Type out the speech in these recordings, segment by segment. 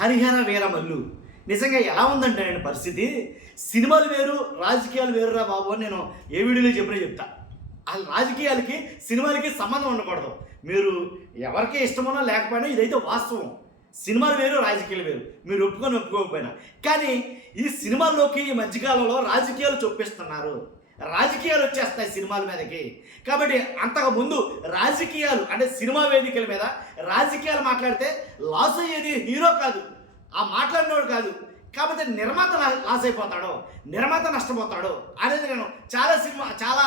హరిహర వీరమల్లు నిజంగా ఎలా ఉందంటే నేను పరిస్థితి సినిమాలు వేరు రాజకీయాలు వేరురా బాబు అని నేను ఏ వీడియోలో చెప్పినా చెప్తా. ఆ రాజకీయాలకి సినిమాలకి సంబంధం ఉండకూడదు. మీరు ఎవరికి ఇష్టమో లేకపోయినా ఇదైతే వాస్తవం. సినిమాలు వేరు రాజకీయాలు వేరు, మీరు ఒప్పుకోకపోయినా. కానీ ఈ సినిమాల్లోకి ఈ మధ్యకాలంలో రాజకీయాలు చొప్పిస్తున్నారు, రాజకీయాలు వచ్చేస్తాయి సినిమాల మీదకి. కాబట్టి అంతకుముందు రాజకీయాలు అంటే సినిమా వేదికల మీద రాజకీయాలు మాట్లాడితే లాస్ అయ్యేది హీరో కాదు, ఆ మాట్లాడినోడు కాదు, కాకపోతే నిర్మాత లాస్ అయిపోతాడో, నిర్మాత నష్టపోతాడో అనేది నేను చాలా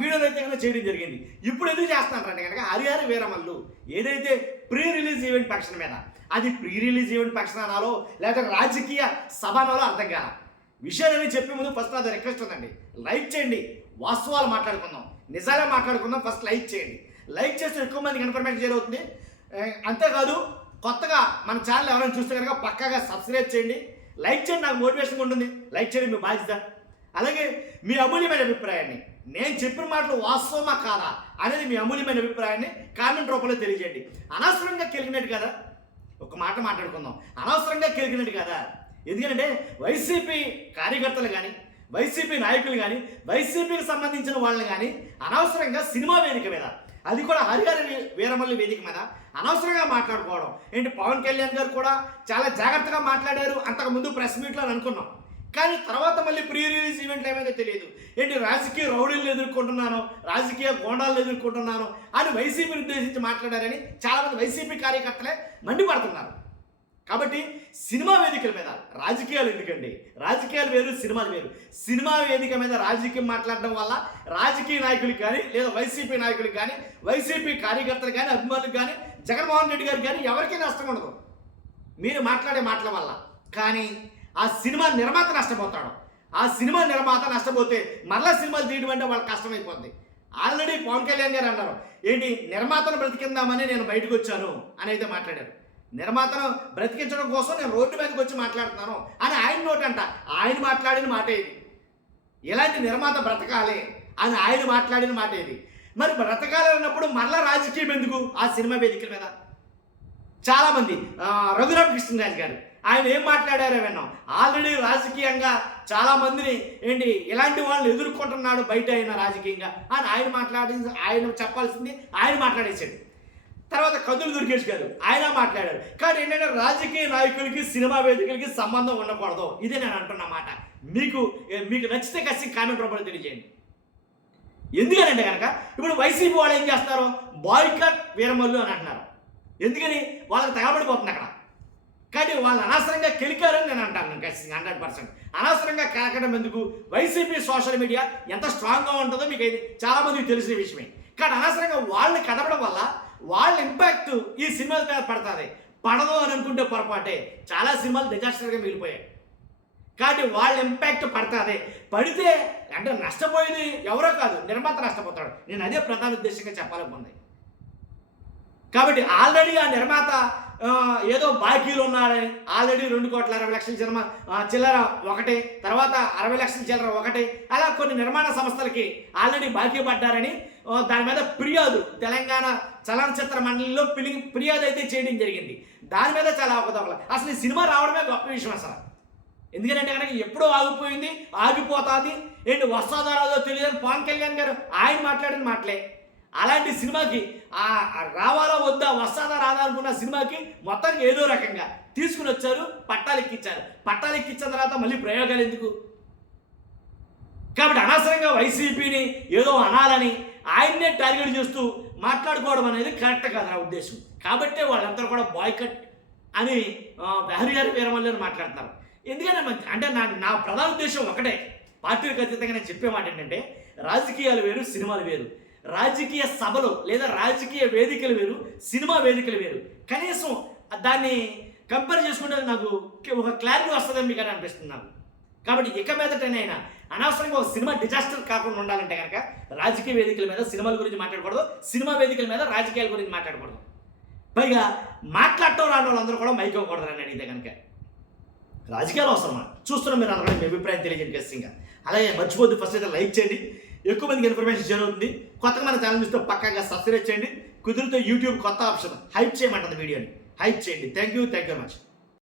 వీడియోలు అయితే కనుక చేయడం జరిగింది. ఇప్పుడు ఎందుకు చేస్తానంటే కనుక హరిహర వీరమల్లు ఏదైతే ప్రీ రిలీజ్ ఈవెంట్ ఫంక్షన్ మీద, అది ప్రీ రిలీజ్ ఈవెంట్ ఫంక్షన్ అనాలో లేకపోతే రాజకీయ సభ అనాలో అర్థం కాల. విషయాలు చెప్పే ముందు ఫస్ట్ నాది రిక్వెస్ట్ ఉందండి, లైక్ చేయండి. వాస్తవాలు మాట్లాడుకుందాం, నిజాలే మాట్లాడుకుందాం. ఫస్ట్ లైక్ చేయండి. లైక్ చేస్తే ఎక్కువ మందికి ఇన్ఫర్మేషన్ షేర్ అవుతుంది. అంతేకాదు కొత్తగా మన ఛానల్ ఎవరైనా చూస్తే కనుక పక్కాగా సబ్స్క్రైబ్ చేయండి, లైక్ చేయండి. నాకు మోటివేషన్ ఉంటుంది. లైక్ చేయండి, మీ బాధ్యత. అలాగే మీ అమూల్యమైన అభిప్రాయాన్ని, నేను చెప్పిన మాటలు వాస్తవమా కాదా అనేది మీ అమూల్యమైన అభిప్రాయాన్ని కామెంట్ రూపంలో తెలియజేయండి. అనవసరంగా కెలిగినట్టు కదా, ఒక మాట మాట్లాడుకుందాం, అనవసరంగా కెలిగినట్టు కదా. ఎందుకంటే వైసీపీ కార్యకర్తలు కానీ, వైసీపీ నాయకులు కానీ, వైసీపీకి సంబంధించిన వాళ్ళని కానీ అనవసరంగా సినిమా వేదిక మీద, అది కూడా హరిహర వీరమల్లు వేదిక మీద అనవసరంగా మాట్లాడుకోవడం ఏంటి. పవన్ కళ్యాణ్ గారు కూడా చాలా జాగ్రత్తగా మాట్లాడారు అంతకుముందు ప్రెస్ మీట్లో అనుకున్నాం. కానీ తర్వాత మళ్ళీ ప్రీ రిలీజ్ ఈవెంట్లు ఏమైందో తెలియదు. ఏంటి రాజకీయ రౌడీలను ఎదుర్కొంటున్నాను, రాజకీయ గోండాలను ఎదుర్కొంటున్నాను అని వైసీపీని ఉద్దేశించి మాట్లాడారని చాలామంది వైసీపీ కార్యకర్తలే మండిపడుతున్నారు. కాబట్టి సినిమా వేదికల మీద రాజకీయాలు ఎందుకండి? రాజకీయాలు వేరు, సినిమాలు వేరు. సినిమా వేదిక మీద రాజకీయం మాట్లాడడం వల్ల రాజకీయ నాయకులకు కానీ, లేదా వైసీపీ నాయకులకు కానీ, వైసీపీ కార్యకర్తలు కానీ, అభిమానులకు కానీ, జగన్మోహన్ రెడ్డి గారికి కానీ ఎవరికీ నష్టం ఉండదు మీరు మాట్లాడే మాటల వల్ల. కానీ ఆ సినిమా నిర్మాత నష్టపోతాడు. ఆ సినిమా నిర్మాత నష్టపోతే మరలా సినిమాలు తీయడం అంటే వాళ్ళకి కష్టమైపోద్ది. ఆల్రెడీ పవన్ కళ్యాణ్ గారు అన్నారు, ఏంటి నిర్మాతను బ్రతికిందామని నేను బయటకు వచ్చాను అని అయితే మాట్లాడారు. నిర్మాతను బ్రతికించడం కోసం నేను రోడ్డు మీదకి వచ్చి మాట్లాడుతున్నాను అని ఆయన నోటంట. ఆయన మాట్లాడిన మాట ఇది. ఇలాంటి నిర్మాత బ్రతకాలి అని ఆయన మాట్లాడిన మాట ఇది. మరి బ్రతకాలి అన్నప్పుడు మరలా రాజకీయం ఎందుకు ఆ సినిమా వేదికల మీద? చాలామంది రఘురామకృష్ణరాజు గారు ఆయన ఏం మాట్లాడారో విన్నాం. ఆల్రెడీ రాజకీయంగా చాలామందిని ఏంటి ఇలాంటి వాళ్ళని ఎదుర్కొంటున్నాడు బయట అయిన రాజకీయంగా అని ఆయన చెప్పాల్సింది ఆయన మాట్లాడేశాడు. తర్వాత కందులు దుర్గేష్ గారు ఆయన మాట్లాడారు. కానీ ఏంటంటే రాజకీయ నాయకులకి సినిమా వేదికలకి సంబంధం ఉండకూడదు, ఇదే నేను అంటున్న మాట. మీకు నచ్చితే ఖచ్చితంగా కామెంట్ రూపంలో తెలియజేయండి. ఎందుకనంటే కనుక ఇప్పుడు వైసీపీ వాళ్ళు ఏం చేస్తారు, బాయ్కాట్ వీరమల్లు అని అంటున్నారు. ఎందుకని? వాళ్ళకి తగబడిపోతుంది అక్కడ. కానీ వాళ్ళు అనవసరంగా కెలికారని నేను అంటాను ఖచ్చితంగా 100%. అనవసరంగా కెలకడం ఎందుకు? వైసీపీ సోషల్ మీడియా ఎంత స్ట్రాంగ్గా ఉంటుందో మీకు చాలామందికి తెలిసిన విషయమే. కానీ అనవసరంగా వాళ్ళని కదపడం వల్ల వాళ్ళ ఇంపాక్ట్ ఈ సినిమాల మీద పడుతుంది. పడదు అని అనుకుంటే పొరపాటే. చాలా సినిమాలు డిజాస్టర్గా మిగిలిపోయాయి. కాబట్టి వాళ్ళ ఇంపాక్ట్ పడుతుంది. పడితే అంటే నష్టపోయేది ఎవరో కాదు, నిర్మాత నష్టపోతాడు. నేను అదే ప్రధాన ఉద్దేశంగా చెప్పాలనుకుంది. కాబట్టి ఆల్రెడీ ఆ నిర్మాత ఏదో బాకీలు ఉన్నాడని ఆల్రెడీ 2,60,00,000 సినిమా చిల్లర ఒకటి, తర్వాత 60,00,000 చిల్లర ఒకటి, అలా కొన్ని నిర్మాణ సంస్థలకి ఆల్రెడీ బాకీ పడ్డారని దాని మీద ఫిర్యాదు తెలంగాణ చలనచిత్ర మండలిలో ఫిర్యాదు అయితే చేయడం జరిగింది. దాని మీద చాలా అవకతవకలు. అసలు ఈ సినిమా రావడమే గొప్ప విషయం అసలు. ఎందుకంటే కనుక ఎప్పుడో ఆగిపోయింది, ఆగిపోతుంది, ఏంటి వస్తుందో రాదో తెలియదని పవన్ కళ్యాణ్ గారు ఆయన మాట్లాడిన మాటలే. అలాంటి సినిమాకి రావాలా వద్దా, వస్తాదా రాదా అనుకున్న సినిమాకి మొత్తానికి ఏదో రకంగా తీసుకుని వచ్చారు, పట్టాలు ఎక్కించారు. పట్టాలు ఎక్కించిన తర్వాత మళ్ళీ ప్రయోగాలు ఎందుకు? కాబట్టి అనవసరంగా వైసీపీని ఏదో అనాలని ఆయన్నే టార్గెట్ చేస్తూ మాట్లాడుకోవడం అనేది కరెక్ట్ కాదు నా ఉద్దేశం. కాబట్టే వాళ్ళందరూ కూడా బాయ్కట్ అని హరిహర వీరమల్లు అని మాట్లాడుతున్నారు. ఎందుకంటే అంటే నా ప్రధాన ఉద్దేశం ఒకటే, పార్టీలకు అతీతంగా నేను చెప్పే మాట ఏంటంటే రాజకీయాలు వేరు, సినిమాలు వేరు. రాజకీయ సభలు లేదా రాజకీయ వేదికలు వేరు, సినిమా వేదికలు వేరు. కనీసం దాన్ని కంపేర్ చేసుకుంటే నాకు ఒక క్లారిటీ వస్తుందని మీకు అని అనిపిస్తుంది నాకు. కాబట్టి ఇక మీదటనైనా అనవసరంగా ఒక సినిమా డిజాస్టర్ కాకుండా ఉండాలంటే కనుక రాజకీయ వేదికల మీద సినిమాల గురించి మాట్లాడకూడదు, సినిమా వేదికల మీద రాజకీయాల గురించి మాట్లాడకూడదు. పైగా మాట్లాడటం రాని వాళ్ళందరూ కూడా మైక్ ఇవ్వకూడదు అని అడిగితే కనుక రాజకీయాలు అవసరమా? చూస్తున్నాం మీరు అందరూ మీ అభిప్రాయం తెలియజేయండి ఖచ్చితంగా. అలాగే మర్చిపోద్దు, ఫస్ట్ అయితే లైక్ చేయండి, ఎక్కువ మందికి ఇన్ఫర్మేషన్ షేర్ అవుతుంది. కొత్తగా మన ఛానల్ చూస్తే పక్కాగా సబ్స్క్రైబ్ చేయండి. కుదిరితే యూట్యూబ్ కొత్త ఆప్షన్ హైప్ చేయమంటుంది, వీడియోని హైప్ చేయండి. Thank you very much.